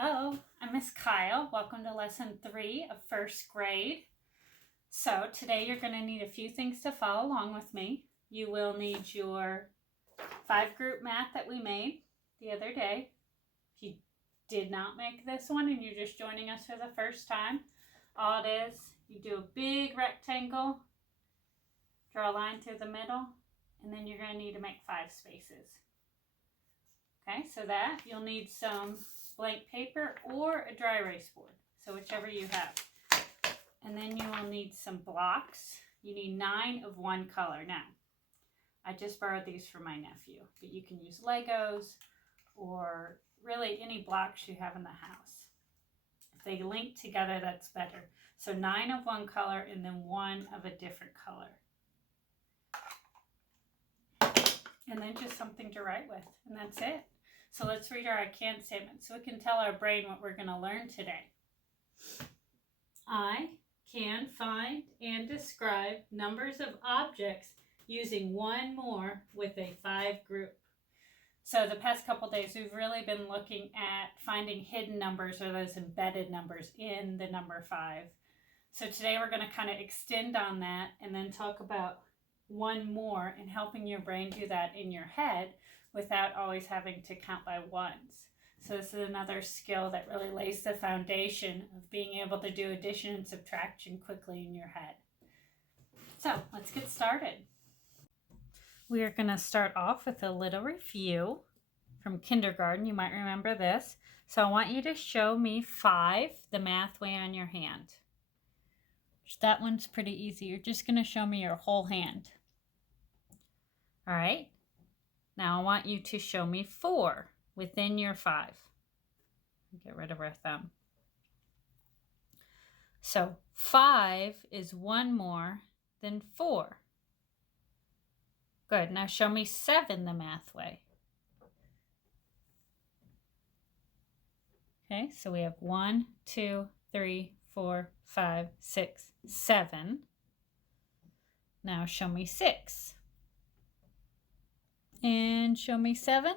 Hello, I'm Miss Kyle. Welcome to lesson 3 of first grade. So today you're going to need a few things to follow along with me. You will need your 5-group math that we made the other day. If you did not make this one and you're just joining us for the first time, all it is, you do a big rectangle, draw a line through the middle, and then you're going to need to make 5 spaces. Okay, so that you'll need some blank paper or a dry erase board, so whichever you have. And then you will need some blocks. You need 9 of one color. Now, I just borrowed these from my nephew, but you can use Legos or really any blocks you have in the house. If they link together, that's better. So 9 of one color and then 1 of a different color. And then just something to write with, and that's it. So let's read our I can statement so we can tell our brain what we're going to learn today. I can find and describe numbers of objects using one more with a 5 group. So the past couple days we've really been looking at finding hidden numbers or those embedded numbers in the number 5. So today we're going to kind of extend on that and then talk about one more and helping your brain do that in your head without always having to count by ones. So this is another skill that really lays the foundation of being able to do addition and subtraction quickly in your head. So let's get started. We are going to start off with a little review from kindergarten. You might remember this. So I want you to show me 5 the math way on your hand. That one's pretty easy. You're just going to show me your whole hand. All right. Now I want you to show me 4 within your 5. Get rid of our thumb. So 5 is 1 more than 4. Good. Now show me 7 the math way. Okay, so we have 1, 2, 3, 4, 5, 6, 7. Now show me 6. And show me 7.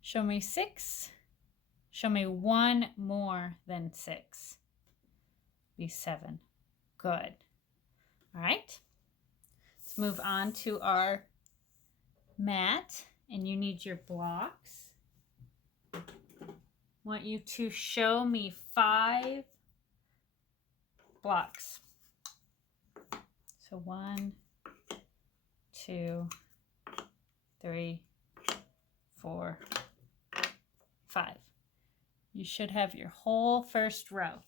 Show me 6. Show me 1 more than 6. Be 7. Good. All right. Let's move on to our mat. And you need your blocks. I want you to show me 5 blocks. So 1, 2, 3, 4, 5. You should have your whole first row.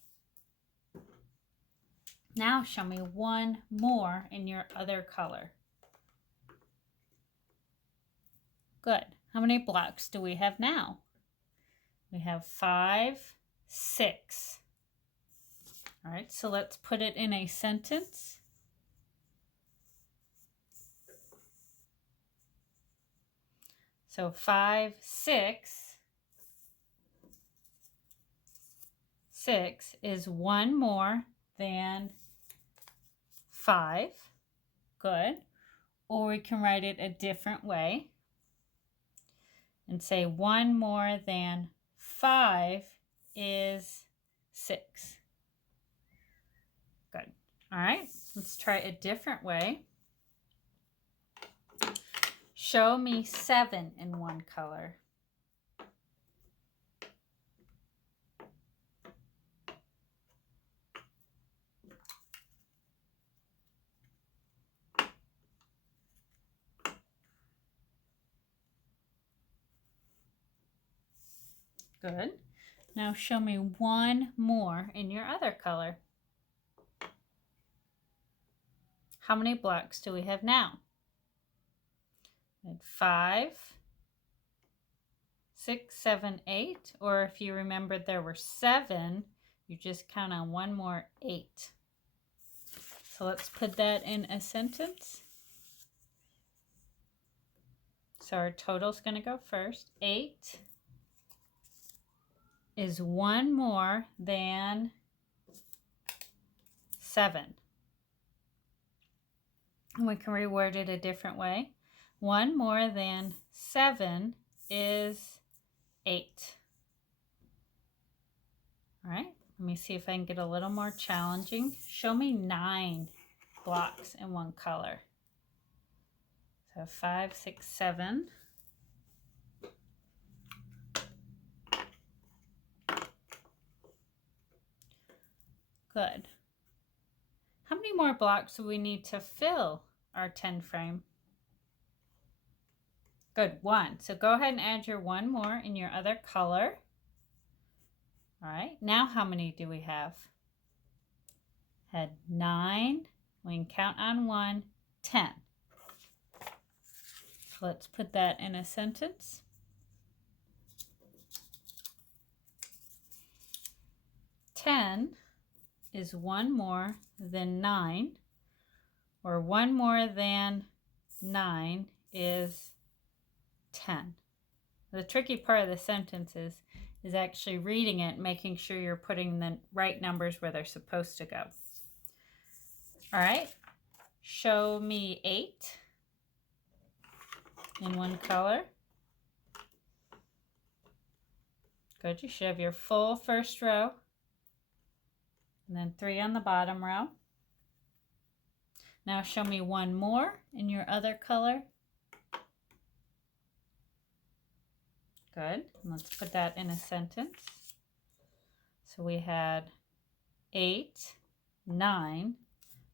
Now show me 1 more in your other color. Good. How many blocks do we have now? We have 5, 6. All right, so let's put it in a sentence. So 5, 6. 6 is 1 more than 5. Good. Or we can write it a different way and say 1 more than 5 is 6. Good. All right, let's try a different way. Show me 7 in one color. Good. Now show me 1 more in your other color. How many blocks do we have now? We had 5, 6, 7, 8. Or if you remembered there were 7, you just count on 1 more 8. So let's put that in a sentence. So our total's going to go first. 8 is 1 more than 7. And we can reword it a different way. 1 more than 7 is 8. Let me see if I can get a little more challenging. Show me 9 blocks in one color. So 5, 6, 7. Good. How many more blocks do we need to fill our 10 frame? Good, 1. So go ahead and add your 1 more in your other color. All right, now how many do we have? Had 9. We can count on 1, 10. So let's put that in a sentence. 10 is 1 more than 9, or 1 more than 9 is 10. The tricky part of the sentence is actually reading it, making sure you're putting the right numbers where they're supposed to go. All right, show me 8 in one color. Good, you should have your full first row, and then 3 on the bottom row. Now show me 1 more in your other color. Good, let's put that in a sentence. So we had 8, 9.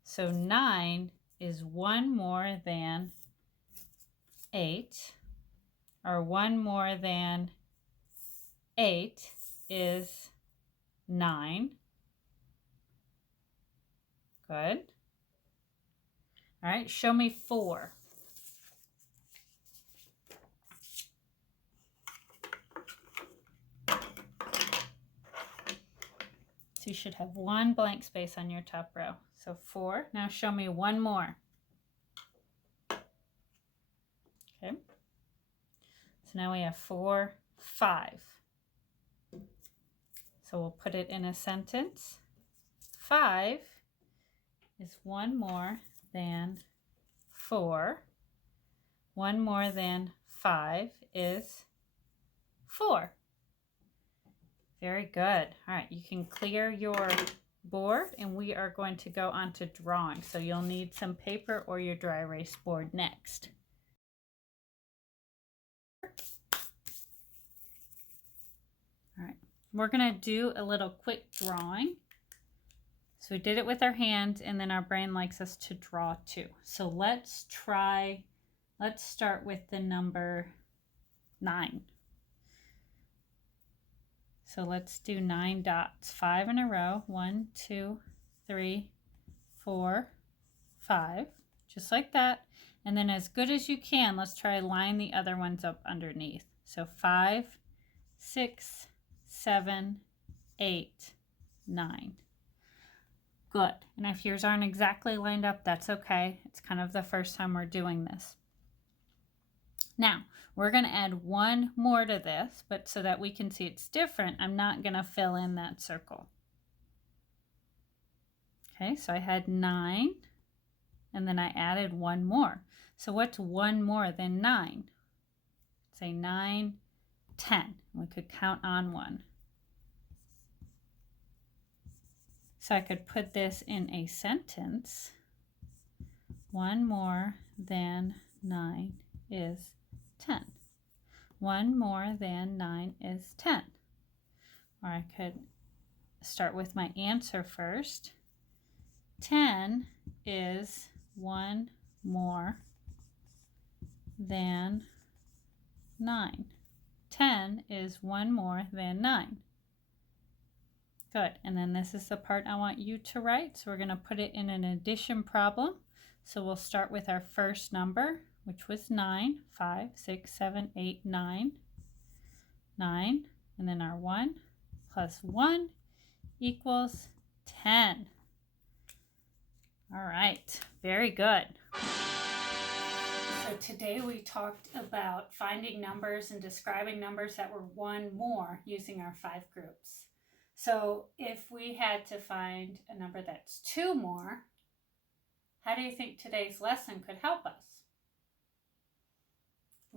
So 9 is 1 more than 8, or 1 more than 8 is 9. Good. All right, show me 4. So you should have 1 blank space on your top row. So 4. Now show me 1 more. Okay. So now we have 4, 5. So we'll put it in a sentence. 5 is 1 more than 4. 1 more than 5 is 4. Very good. All right, you can clear your board and we are going to go on to drawing. So you'll need some paper or your dry erase board next. All right, we're going to do a little quick drawing. So we did it with our hands, and then our brain likes us to draw too. So let's start with the number 9. So let's do 9 dots, 5 in a row. 1, 2, 3, 4, 5, just like that. And then as good as you can, let's try to line the other ones up underneath. So 5, 6, 7, 8, 9. Good. And if yours aren't exactly lined up, that's okay. It's kind of the first time we're doing this. Now, we're going to add 1 more to this, but so that we can see it's different, I'm not going to fill in that circle. Okay, so I had 9, and then I added 1 more. So what's 1 more than 9? Say 9, 10. We could count on 1. So I could put this in a sentence. 1 more than 9 is 10. 1 more than 9 is 10. Or I could start with my answer first. 10 is 1 more than 9. 10 is 1 more than 9. Good, and then this is the part I want you to write. So we're going to put it in an addition problem. So we'll start with our first number, which was 9. 5, 6, 7, 8, 9. 9, and then our 1 plus 1 equals 10. All right, very good. So today we talked about finding numbers and describing numbers that were 1 more using our 5 groups. So if we had to find a number that's 2 more, how do you think today's lesson could help us?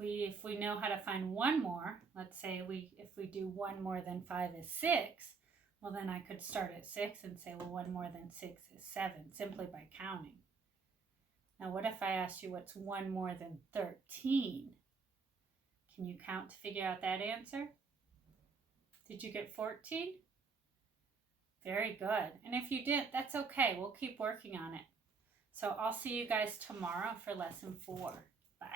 If we know how to find 1 more, let's say if we do 1 more than 5 is 6, Well, then I could start at 6 and say, well, 1 more than 6 is 7, simply by counting. Now, what if I asked you what's 1 more than 13? Can you count to figure out that answer? Did you get 14? Very good. And if you didn't, that's okay. We'll keep working on it. So I'll see you guys tomorrow for lesson 4. Bye.